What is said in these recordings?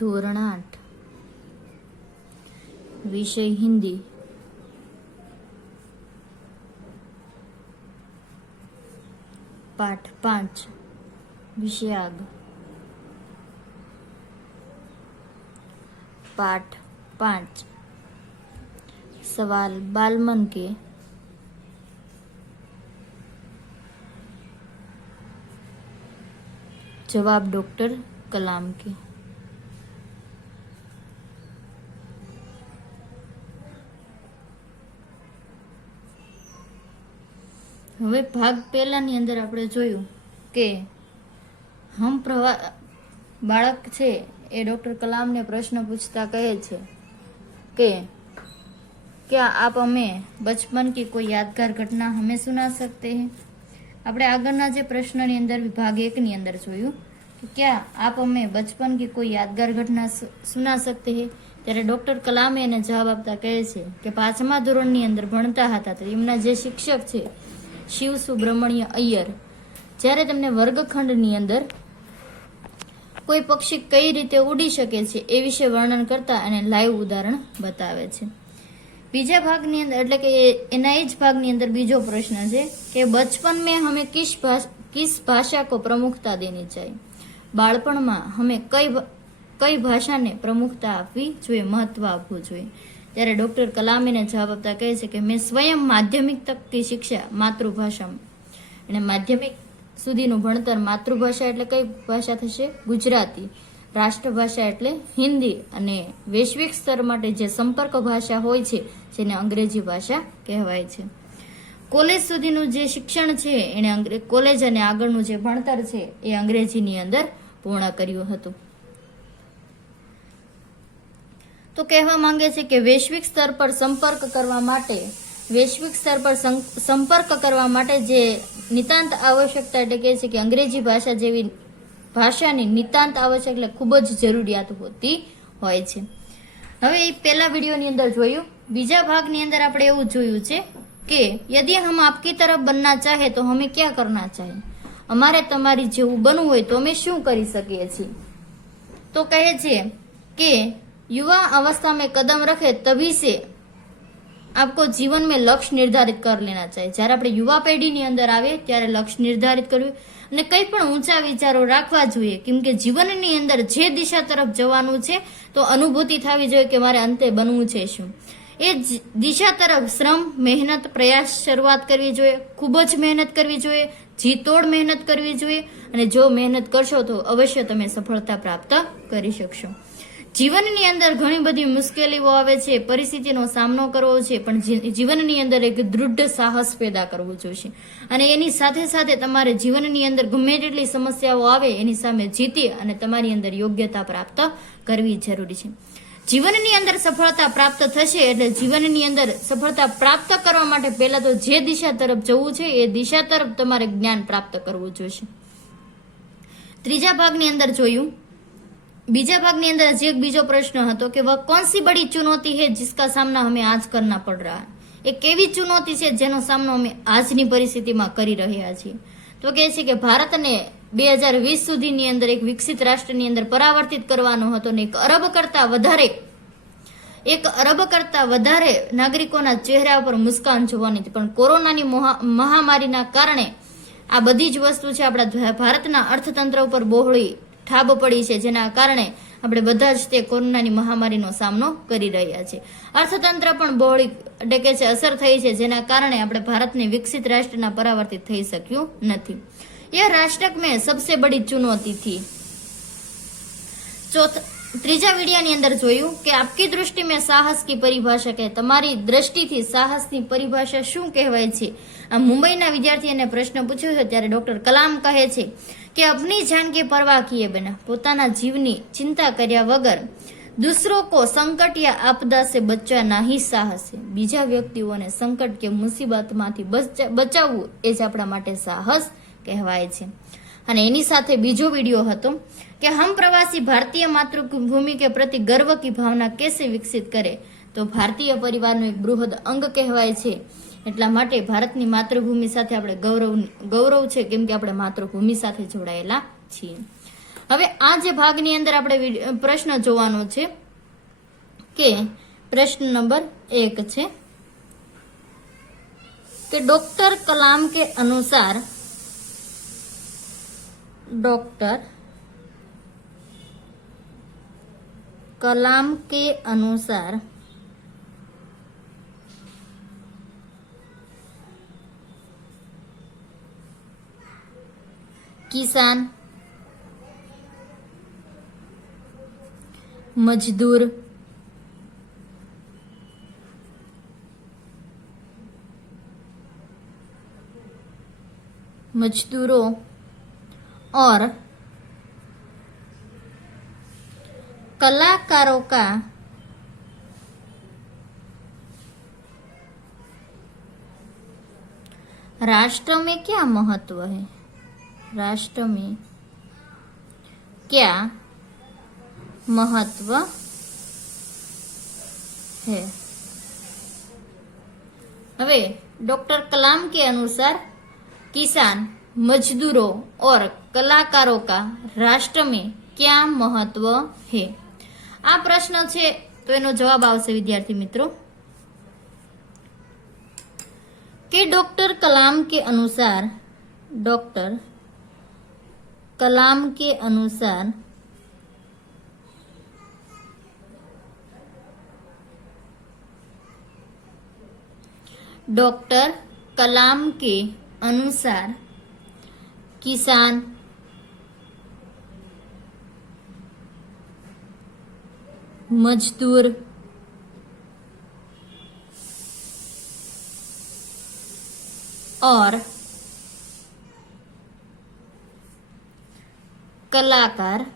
ધોરણ 8 વિષય હિન્દી પાઠ 5 વિષયાગ पाठ 5 सवाल बालमन के जवाब डॉक्टर कलाम के। હવે ભાગ પહેલાની અંદર આપણે જોયું કે બાળક છે એ ડॉक्टर कलाम ने प्रश्न पूछता कहे छे कि क्या आप हमें बचपन की कोई यादगार घटना हमें सुना सकते हैं। આપણે આગળના જે પ્રશ્નની અંદર વિભાગ 1 ની અંદર જોયું કે क्या आप हमें बचपन की कोई यादगार घटना सुना सकते हैं, ત્યારે ડોક્ટર કલામે એને જવાબ આપતા કહે છે કે 5મા ધોરણની અંદર ભણતા હતા તો એમના જે શિક્ષક છે શિવ સુબ્રમણ્ય અય્યર જ્યારે તેમને વર્ગખંડની અંદર કોઈ પક્ષી કઈ રીતે ઉડી શકે છે એ વિશે વર્ણન કરતા અને લાઈવ ઉદાહરણ બતાવે છે। બીજા ભાગની અંદર એટલે કે એના એ જ ભાગની અંદર બીજો પ્રશ્ન છે કે બચપન में हमें किस भाषा को प्रमुखता देनी चाहिए। બાળપણમાં હમે કઈ ભાષાને પ્રમુખતા આપવી જોઈએ, મહત્વ આપવું જોઈએ। ત્યારે ડોક્ટર કલામ એને જવાબ આપતા કહે છે કે મેં સ્વયં માધ્યમિક તક કી શિક્ષા માતૃભાષામાં અને માધ્યમિક સુધીનું ભણતર માતૃભાષા એટલે કઈ ભાષા થશે, ગુજરાતી, રાષ્ટ્રભાષા એટલે હિન્દી અને વૈશ્વિક સ્તર માટે જે સંપર્ક ભાષા હોય છે જેને અંગ્રેજી ભાષા કહેવાય છે। કોલેજ સુધીનું જે શિક્ષણ છે એને કોલેજ અને આગળનું જે ભણતર છે એ અંગ્રેજીની અંદર પૂર્ણ કર્યું હતું। તો કહેવા માંગે છે કે વૈશ્વિક સ્તર પર સંપર્ક કરવા માટે જે નિતાંત આવશ્યકતા એટલે કહે છે કે અંગ્રેજી ભાષા જેવી ભાષાની નિતાંત આવશ્યક એટલે ખૂબ જ જરૂરિયાત હોતી હોય છે। હવે એ પહેલા વિડીયોની અંદર જોયું। બીજા ભાગની અંદર આપણે એવું જોયું છે કે યદિ હમ આપકી તરફ બનના ચાહે તો હમે ક્યાં કરના ચાહે, અમારે તમારી જેવું બનવું હોય તો અમે શું કરી શકીએ છીએ। તો કહે છે કે युवा अवस्था में कदम रखे तभी से आपको जीवन में लक्ष्य निर्धारित कर लेना चाहिए। જ્યારે આપણે યુવા પેઢીની અંદર આવે ત્યારે લક્ષ્ય નિર્ધારિત કરવું અને કંઈ પણ ઊંચા વિચારો રાખવા જોઈએ, કેમ કે જીવનની અંદર જે દિશા તરફ જવાનું છે તો અનુભૂતિ થવી જોઈએ કે મારે અંતે બનવું છે શું। એ દિશા તરફ શ્રમ, મહેનત, પ્રયાસ શરૂઆત કરવી જોઈએ, ખૂબ જ મહેનત કરવી જોઈએ, જીતોડ મહેનત કરવી જોઈએ અને જો મહેનત કરશો તો અવશ્ય તમે સફળતા પ્રાપ્ત કરી શકશો। જીવનની અંદર ઘણી બધી મુશ્કેલીઓ આવે છે, પરિસ્થિતિનો સામનો કરવો છે, પણ જીવનની અંદર એક દૃઢ સાહસ પેદા કરવું જોઈએ અને એની સાથે સાથે તમારે જીવનની અંદર ગમે તેટલી સમસ્યાઓ આવે એની સામે જીતી અને તમારી અંદર યોગ્યતા પ્રાપ્ત કરવી જરૂરી છે। જીવનની અંદર સફળતા પ્રાપ્ત થશે એટલે જીવનની અંદર સફળતા પ્રાપ્ત કરવા માટે પહેલા તો જે દિશા તરફ જવું છે એ દિશા તરફ તમારે જ્ઞાન પ્રાપ્ત કરવું જોઈએ। ત્રીજા ભાગની અંદર જોયું, बीजा भाग ની અંદર જે બીજો પ્રશ્ન હતો કે વह कौन सी बड़ी चुनौती है जिसका सामना हमें आज करना पड़ रहा है। એ કેવી ચુનૌતી છે જેનો સામનો અમે આજની પરિસ્થિતિમાં કરી રહ્યા છીએ। તો કહે છે કે ભારતને 2020 સુધીની અંદર એક વિકસિત રાષ્ટ્રની અંદર પરાવર્તિત કરવાનો હતો ને 1 અરબ કરતા વધારે નાગરિકોના ચહેરા પર મુસ્કાન જોવાની હતી, પણ કોરોનાની મહામારીના કારણે આ બધી જ વસ્તુ છે આપણા ભારતના અર્થતંત્ર ઉપર બહોળી ઠાબ પડી છે, જેના કારણે આપણે બધા જ તે કોરોનાની મહામારીનો સામનો કરી રહ્યા છીએ। અર્થતંત્ર પણ બહોળી એટલે કે છે અસર થઈ છે, જેના કારણે આપણે ભારતને વિકસિત રાષ્ટ્રના પરાવર્તિત થઈ શક્યું નથી। यह राष्ट्र में सबसे बड़ी चुनौती थी। ત્રીજા વિડિયાની અંદર જોયું કે આપકી દૃષ્ટિ में સાહસ की परिभाषा કે તમારી દ્રષ્ટિથી સાહસની પરિભાષા શું કહેવાય છે। આ મુંબઈના વિદ્યાર્થીને પ્રશ્ન પૂછ્યો છે ત્યારે ડોક્ટર કલામ કહે છે કે अपनी जान की परवाह किए बिना પોતાના જીવની ચિંતા કર્યા વગર दूसरों को संकट या आपदा से बचाना ही साहस है। બીજા વ્યક્તિઓને સંકટ કે મુસીબતમાંથી બચાવવું એ જ આપણા માટે સાહસ કહેવાય છે। અને એની સાથે બીજો વિડિયો હતો कि हम प्रवासी भारतीय मातृभूमि के प्रति गर्व की भावना कैसे विकसित करें। तो भारतीय परिवारનું એક બૃહદ અંગ કહેવાય છે, એટલા માટે ભારતની માતૃભૂમિ સાથે આપણે ગૌરવ છે, કેમ કે આપણે માતૃભૂમિ સાથે જોડાયેલા છીએ। હવે આ જે ભાગની અંદર આપણે પ્રશ્ન જોવાનો છે કે प्रश्न नंबर 1 છે कि डॉक्टर कलाम के अनुसार डॉक्टर कलाम के अनुसार किसान मजदूर मजदूरों और कलाकारों का राष्ट्र में क्या महत्व है, राष्ट्र में क्या महत्व है। હવે डॉक्टर कलाम के अनुसार किसान मजदूरों और कलाकारों का राष्ट्र में क्या महत्व है। आ प्रश्न छे तो एनो जवाब आवशे विद्यार्थी मित्रों कि डॉक्टर कलाम के अनुसार, डॉक्टर कलाम के अनुसार डॉक्टर कलाम के अनुसार किसान मजदूर और कलाकार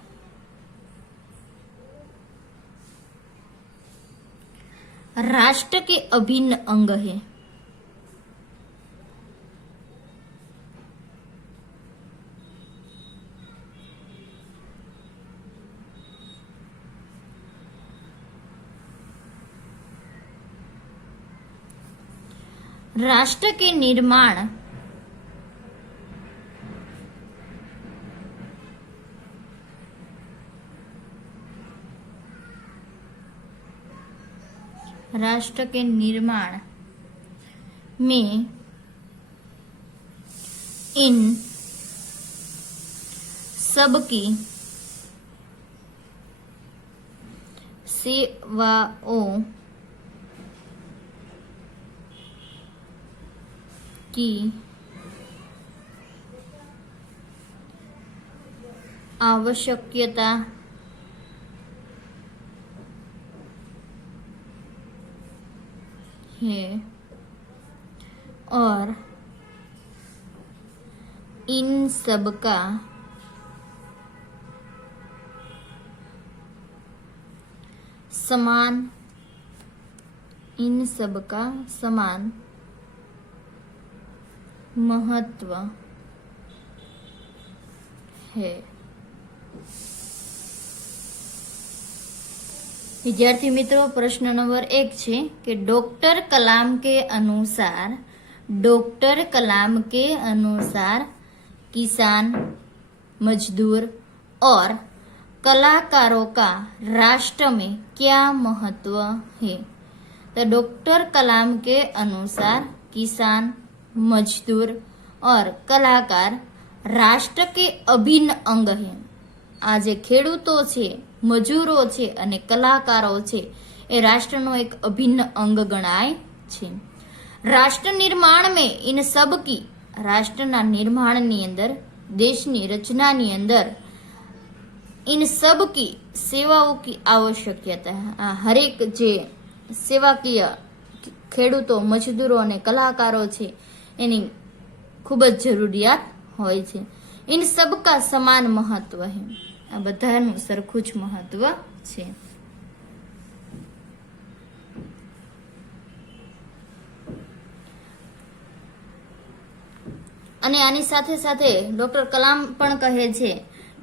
राष्ट्र के अभिन्न अंग है। राष्ट्र के निर्माण राष्ट्र के निर्माण में इन सबकी सेवाओं की आवश्यकता है और इन सब का समान, इन सब का समान महत्व है। विद्यार्थी मित्रों प्रश्न नंबर 1 छे कि डॉक्टर कलाम के अनुसार, डॉक्टर कलाम के अनुसार किसान मजदूर और कलाकारों का राष्ट्र में क्या महत्व है। तो डॉक्टर कलाम के अनुसार किसान मजदूर और कलाकार राष्ट्र के अभिन्न अंग है। आज खेडूतो छे, मजूरो छे अने कलाकारो छे ए राष्ट्रनो एक अभिन्न अंग गणाय छे। राष्ट्र निर्माण में इन सब की, राष्ट्रना निर्माणनी अंदर, देशनी रचनानी अंदर इन सब की सेवाओं की आवश्यकता है। हरेक जे सेवाकीय खेडूतो, मजदूरो अने कलाकारो छे एनी खूब ज जरूरियात होय छे। इन सब का समान महत्व है। आ बधाનું સરખું જ મહત્વ છે। અને આની સાથે સાથે ડॉक्टर कलाम પણ કહે છે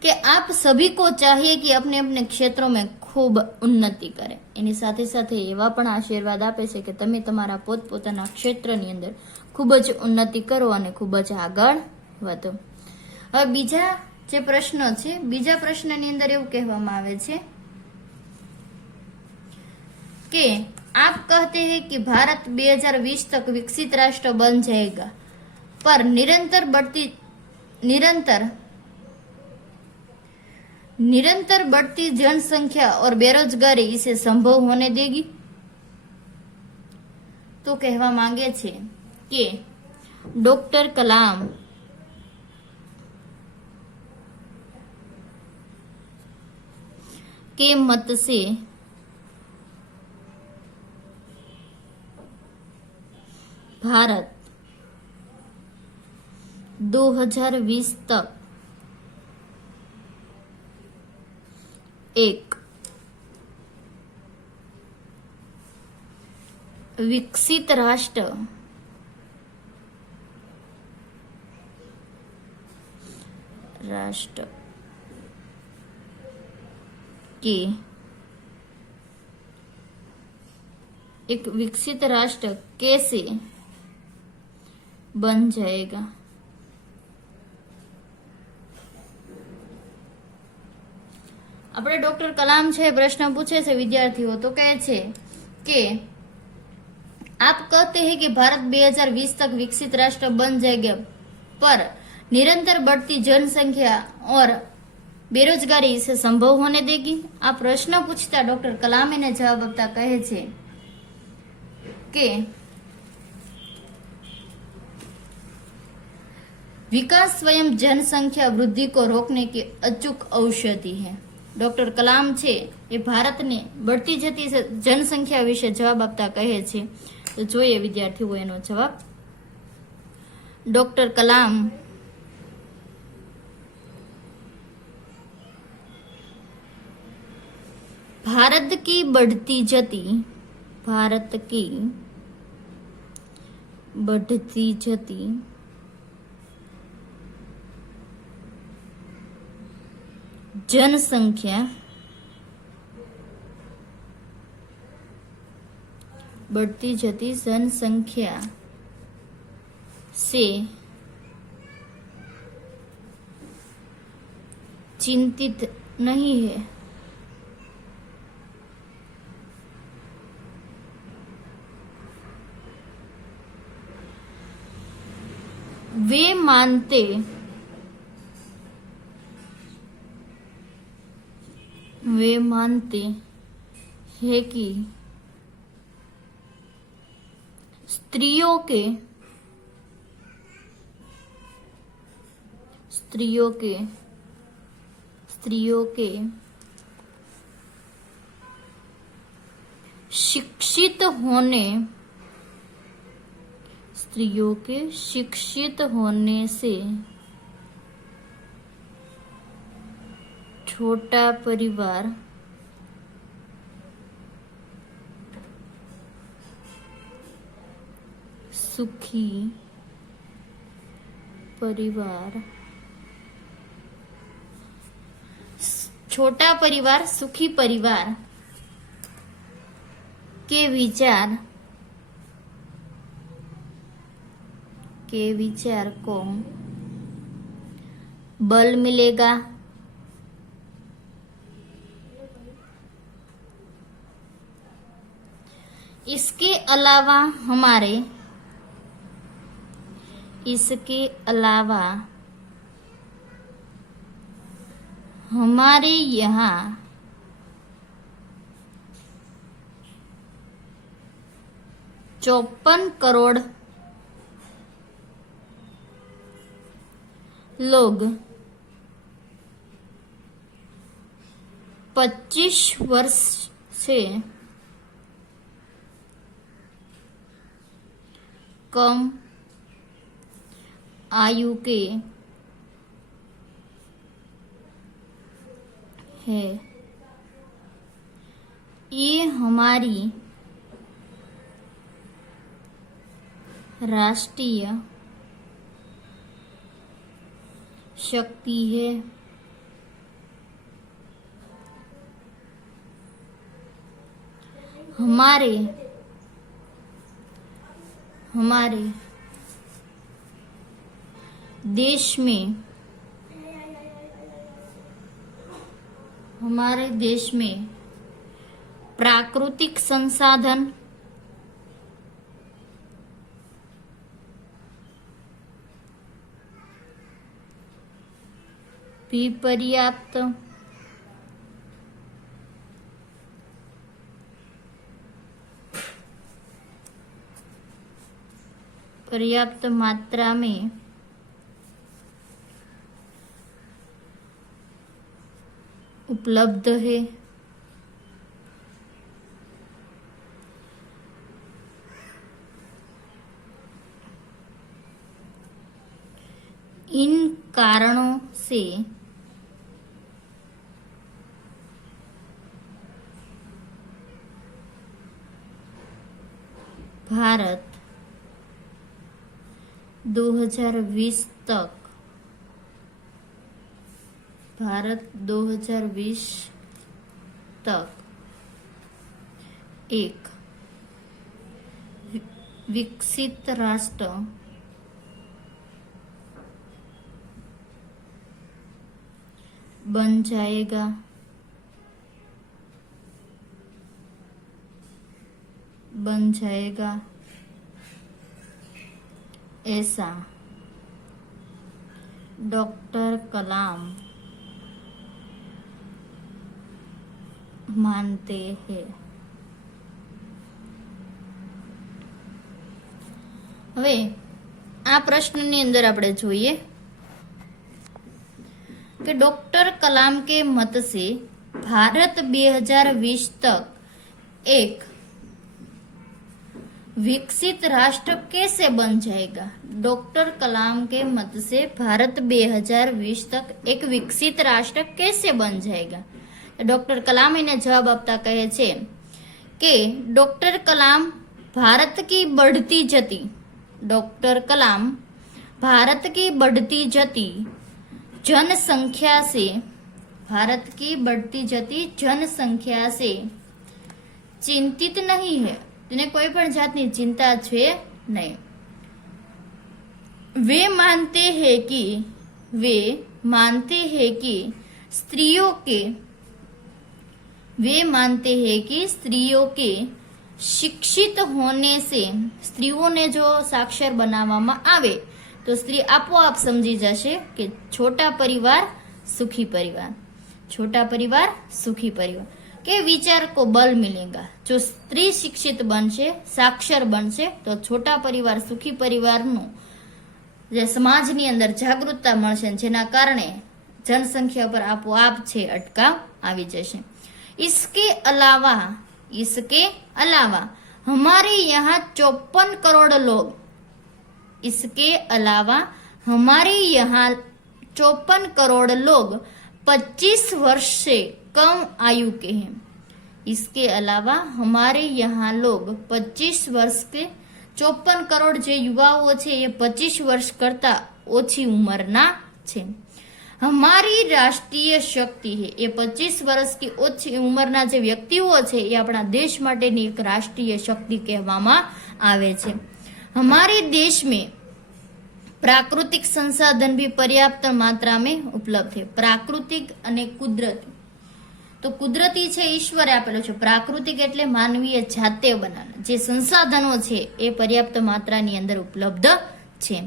कि आप सभी को चाहिए कि अपने अपने क्षेत्रों में खूब उन्नति करे। એની સાથે સાથે એવા પણ આશીર્વાદ આપે છે કે તમે તમારા પોતપોતાના ક્ષેત્રની અંદર ખૂબ જ ઉન્નતિ કરો અને ખૂબ જ આગળ વધો। હવે બીજા જે પ્રશ્નો છે, બીજા પ્રશ્નની અંદર એવું કહેવામાં આવે છે कि आप कहते हैं कि भारत 2020 तक विकसित राष्ट्र बन जाएगा, पर निरंतर बढ़ती जनसंख्या और बेरोजगारी इसे संभव होने देगी। तो कहवा मांगे छे कि डॉक्टर कलाम के मत से भारत 2020 तक एक विकसित राष्ट्र के एक विकसित राष्ट्र कैसे बन जाएगा। આપણે ડોક્ટર કલામ છે પ્રશ્ન પૂછે છે વિદ્યાર્થીઓ, તો કહે છે કે आप कहते हैं कि भारत 2020 तक विकसित राष्ट्र बन जाएगा, पर निरंतर बढ़ती जनसंख्या और बेरोजगारी इसे संभव होने देगी। આ પ્રશ્ન પૂછતા ડોક્ટર કલામ એને જવાબ આપતા કહે છે કે विकास स्वयं जनसंख्या वृद्धि को रोकने की अचूक औषधि है। डॉक्टर कलाम छे એ ભારતને बढ़ती જતી जनसंख्या વિશે જવાબ આપતા કહે છે। તો જોઈએ વિદ્યાર્થીઓ એનો જવાબ। डॉक्टर कलाम भारत की बढ़ती जती जनसंख्या बढ़ती जती जनसंख्या से चिंतित नहीं है। वे मानते हैं कि स्त्रियों के शिक्षित होने से छोटा परिवार सुखी परिवार के विचार को बल मिलेगा। इसके अलावा हमारे यहाँ 54 करोड़ लोग 25 वर्ष से कम आयु के है। ये हमारी राष्ट्रीय शक्ति है। हमारे देश में हमारे देश में प्राकृतिक संसाधन भी पर्याप्त मात्रा में उपलब्ध है। इन कारणों से भारत 2020 तक एक विकसित राष्ट्र बन जाएगा ऐसा डॉक्टर कलाम मानते हैं। હવે આ પ્રશ્નની અંદર આપણે જોઈએ कि डॉक्टर कलाम के मत से भारत 2020 तक एक विकसित राष्ट्र कैसे बन जाएगा। डॉक्टर कलाम के मत से भारत 2020 तक एक विकसित राष्ट्र कैसे बन जाएगा। डॉक्टर कलाम એને જવાબ આપતા કહે છે કે ડોક્ટર કલામ भारत की बढ़ती जती डॉक्टर कलाम भारत की बढ़ती जती जनसंख्या से भारत की बढ़ती जती जनसंख्या से चिंतित नहीं है। તેને કોઈ પણ જાતની चिंता છે नहीं। वे मानते हैं कि स्त्रियों के शिक्षित होने से स्त्रीओं ने जो साक्षर बनावવામાં આવે तो स्त्री आपोआप समझी जशे कि छोटा परिवार सुखी परिवार के विचार को बल मिलेगा। जो स्त्री शिक्षित बनशे साक्षर बनशे तो छोटा परिवार सुखी परिवार नु जे समाजनी अंदर जागृतता मळशे जेना कारणे जनसंख्या पर आपोआप छे अटकाव आवी जशे। इसके अलावा हमारे यहाँ 54 करोड़ लोग 25 वर्ष से कम आयु के हैं। इसके अलावा हमारे यहाँ लोग 25 वर्ष के 54 करोड़ जे युवाओ छे ये 25 वर्ष करता ओછી उम्रना छे। हमारी राष्ट्रीय शक्ति है ये 25 वर्ष की ओછી उम्रना जे व्यक्तिओ छे ये अपना देश माटेनी एक राष्ट्रीय शक्ति कहेवामां आवे छे। हमारे देश में प्राकृतिक संसाधन भी पर्याप्त मात्रा में उपलब्ध है। प्राकृतिक अने कुदरती तो कुदरती छे ईश्वरे आपेलो छे, प्राकृतिक एटले मानवीय जाते बनावेला जे संसाधनों छे ए पर्याप्त मात्रानी अंदर उपलब्ध छे।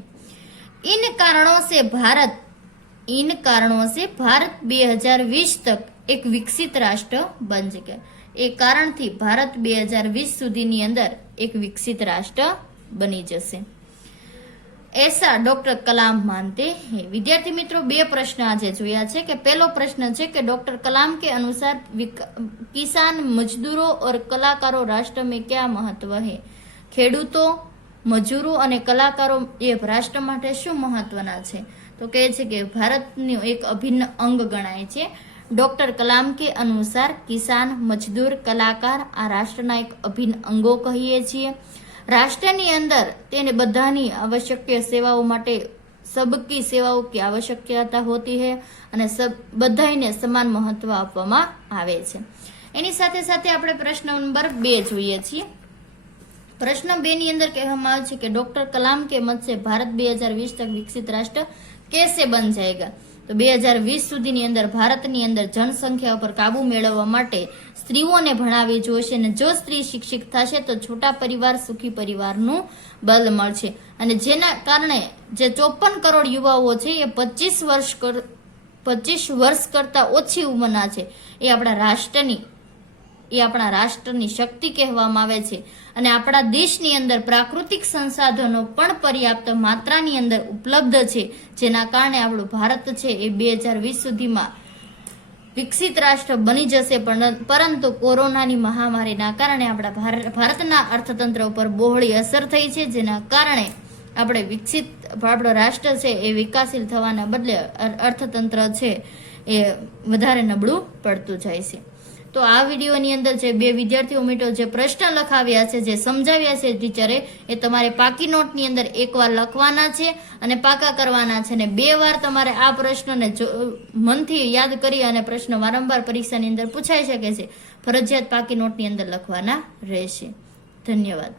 इन कारणों से भारत 2020 तक एक विकसित राष्ट्र बन जाएगा। ए कारण थी भारत 2020 सुधीनी अंदर एक विकसित राष्ट्र बनी जશે ऐसा डॉक्टर कलाम मानते हैं। विद्यार्थी मित्रों बे प्रश्न आज जोया छे कि पहलो प्रश्न है कि डॉक्टर कलाम के अनुसार किसान मजदूरों और कलाकारों राष्ट्र में क्या महत्व है। खेडूतों मजूरों और कलाकारों ये राष्ट्र माटे शुं महत्वना छे तो कहे छे कि भारतनु एक अभिन्न अंग गणाय छे। डॉक्टर कलाम के अनुसार किसान मजदूर कलाकार आ राष्ट्रना एक अभिन्न अंगो कहीए छीए। राष्ट्रनी अंदर तेने बधानी आवश्यक सेवाओं माटे सबकी सेवाओं की आवश्यकता होती है અને બધાને સમાન મહત્વ આપવામાં આવે છે। એની સાથે સાથે આપણે પ્રશ્ન નંબર 2 જોઈએ છીએ। प्रश्न 2 ની અંદર કહેવામાં આવે છે કે ડોક્ટર કલામ के मत से भारत 2020 तक विकसित राष्ट्र कैसे बन जाएगा। તો 2020 સુધીની અંદર ભારતની અંદર જનસંખ્યા ઉપર કાબુ મેળવવા માટે સ્ત્રીઓને ભણાવવી જોઈશે અને જો સ્ત્રી શિક્ષિત થશે તો છોટા પરિવાર સુખી પરિવારનું બળ મળશે. અને જેના કારણે જે 54 કરોડ યુવાઓ છે એ 25 વર્ષ કરતા ઓછી ઉંમરના છે. એ આપણા રાષ્ટ્રની શક્તિ કહેવામાં આવે છે. અને આપણા દેશની અંદર પ્રાકૃતિક સંસાધનો પણ પર્યાપ્ત માત્રાની અંદર ઉપલબ્ધ છે, જેના કારણે આપણું ભારત છે એ 2020 સુધીમાં વિકસિત રાષ્ટ્ર બની જશે. પરંતુ કોરોનાની મહામારીના કારણે આપણા ભારતના અર્થતંત્ર ઉપર બહોળી અસર થઈ છે, જેના કારણે આપણો રાષ્ટ્ર છે એ વિકાસશીલ થવાના બદલે અર્થતંત્ર છે એ વધારે નબળું પડતું જાય છે. તો આ વિડીયોની અંદર જે 2 વિદ્યાર્થીઓ મિત્રો જે પ્રશ્ન લખાવ્યા છે, જે સમજાવ્યા છે ટીચરે, એ તમારે પાકી નોટની અંદર એકવાર લખવાના છે અને પાકા કરવાના છે. અને 2 વાર તમારે આ પ્રશ્નને મનથી યાદ કરી અને પ્રશ્ન વારંવાર પરીક્ષાની અંદર પૂછાઈ શકે છે, ફરજિયાત પાકી નોટની અંદર લખવાના રહેશે. ધન્યવાદ.